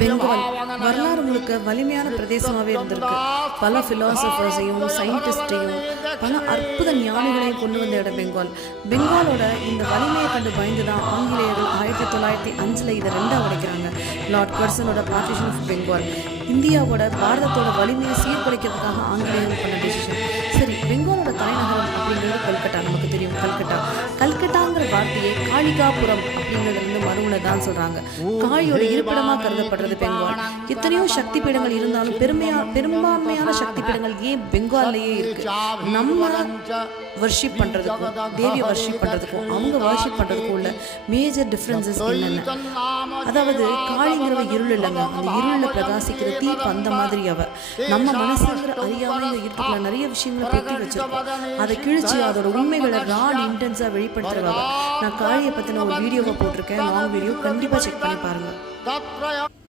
பெங்கால் வரலாறு முழுக்க வலிமையான பிரதேசமாகவே இருந்திருக்கு. பல ஃபிலாசபர்ஸையும் சயின்டிஸ்டையும் பல அற்புத ஞானிகளையும் கொண்டு வந்த இடம் பெங்கால். பெங்காலோட இந்த வலிமையை கண்டு பயந்து தான் ஆங்கிலேயர்கள் 1905 இதை ரெண்டாக உடைக்கிறாங்க. லார்ட் கர்சனோட பார்ட்டிஷன் ஆஃப் பெங்கால் இந்தியாவோட பாரதத்தோட வலிமையை சீர்குலைக்கிறதுக்காக ஆங்கிலேயர்கள் பண்ண டிசிஷன். சரி, பெங்காலோட தலைநகரம் அப்படிங்கிறது கல்கட்டா. நமக்கு தெரியும் கல்கட்டாங்கிற வார்த்தையை காளிகாபுரம் அப்படிங்கிறதுலேருந்து மறுவுனதான் சொல்றாங்க. காளியோட இருப்பிடமா கருதப்படுறது பெங்கால். எத்தனையோ சக்தி பீடங்கள் இருந்தாலும் பெரும்பான்மையான சக்தி பீடங்கள் ஏன் பெங்கால்லையே இருக்கு. நம்ம வர்ஷிப் பண்றதுக்கும் தேவியை வர்ஷிப் பண்றதுக்கும் அவங்க வர்ஷிப் பண்றதுக்கும் உள்ள மேஜர் டிஃபரன்சஸ் என்னென்ன? அதாவது காளிங்கிறவ இருள் இல்லைங்க, அந்த இருளில் பிரகாசிக்கிற தீப் அந்த மாதிரி அவ. நம்ம மனசுங்கிற அறியாம இந்த இருட்டுக்குள்ள நிறைய விஷயங்களை பொத்தி வச்சிருக்கோம். அதை கிழிச்சு அதோட உண்மைகளை ராட் இன்டென்ஸா வெளிப்படுத்துறவ. நான் காளியை பத்தின ஒரு வீடியோவை போட்டிருக்கேன், லாங் வீடியோ, கண்டிப்பா செக் பண்ணி பாருங்க.